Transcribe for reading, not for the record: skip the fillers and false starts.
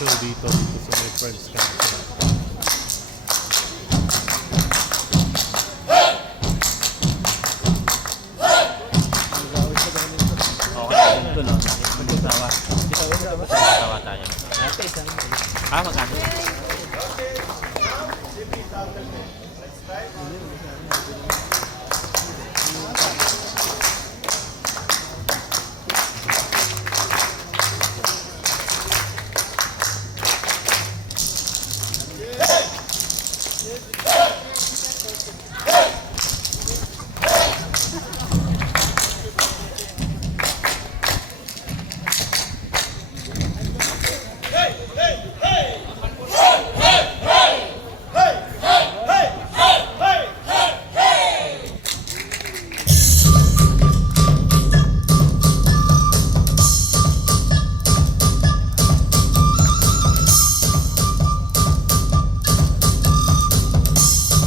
show dito sa may Friends Cafe. Ito no, nakikita tawa. Tawa tayo. Ah, magkano?